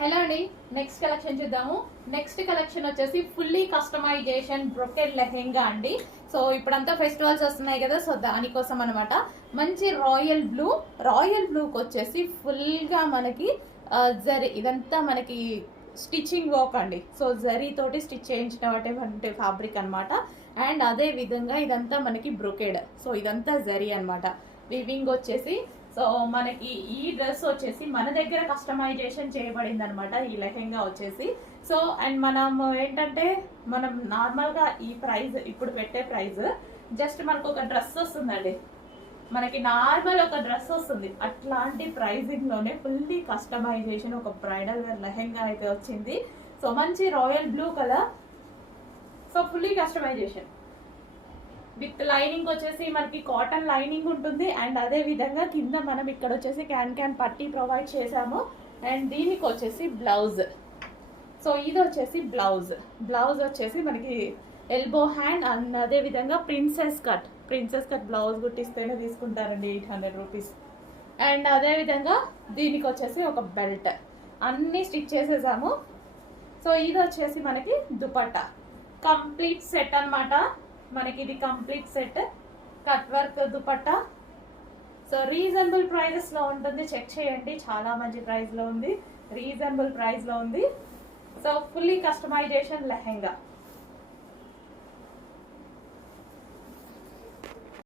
Hello అండి, next collection చూద్దాము. Next collection వచ్చేసి ఫుల్లీ కస్టమైజేషన్ బ్రొకెడ్ లెహెంగా అండి. సో ఇప్పుడంతా ఫెస్టివల్స్ వస్తున్నాయి కదా, సో దానికోసం అనమాట. మంచి రాయల్ బ్లూకి వచ్చేసి ఫుల్గా మనకి జరీ, ఇదంతా మనకి స్టిచ్చింగ్ వర్క్ అండి. సో జరీ తోటి స్టిచ్ చేయించినటువంటి ఫ్యాబ్రిక్ అనమాట. అండ్ అదే విధంగా ఇదంతా మనకి బ్రొకెడ్. సో ఇదంతా జరీ అనమాట. వివింగ్ వచ్చేసి సో మనకి ఈ డ్రెస్ వచ్చేసి మన దగ్గర కస్టమైజేషన్ చేయబడింది అనమాట. ఈ లెహెంగా వచ్చేసి సో అండ్ మనం ఏంటంటే మనం నార్మల్గా ఈ ప్రైస్ ఇప్పుడు పెట్టే ప్రైస్ జస్ట్ మనకు ఒక డ్రెస్ వస్తుందండి, మనకి నార్మల్ ఒక డ్రెస్ వస్తుంది. అట్లాంటి ప్రైజింగ్ లోనే ఫుల్లీ కస్టమైజేషన్ ఒక బ్రైడల్ వేర్ లెహెంగా అయితే వచ్చింది. సో మంచి royal blue colour, so fully customisation with lining వచ్చేసి మనకి కాటన్ లైనింగ్ ఉంటుంది. అండ్ అదే విధంగా కింద మనం ఇక్కడ వచ్చేసి క్యాన్ పట్టీ ప్రొవైడ్ చేసాము. అండ్ దీనికి వచ్చేసి బ్లౌజ్. సో ఇది వచ్చేసి బ్లౌజ్ వచ్చేసి మనకి ఎల్బో హ్యాండ్. అండ్ అదే విధంగా ప్రిన్సెస్ కట్ బ్లౌజ్ కుట్టిస్తేనే తీసుకుంటారండి 800 రూపీస్. అండ్ అదే విధంగా దీనికి వచ్చేసి ఒక బెల్ట్, అన్ని స్టిచ్ చేసేసాము. సో ఇది వచ్చేసి మనకి దుపట్టా కంప్లీట్ సెట్ అనమాట. మనకి ఇది complete set cut work dupatta. So reasonable prices లో ఉంటుంది, చెక్ చేయండి. చాలా మంచి ప్రైస్ లో ఉంది, రీజనబుల్ ప్రైస్ లో ఉంది. So fully customisation lehenga.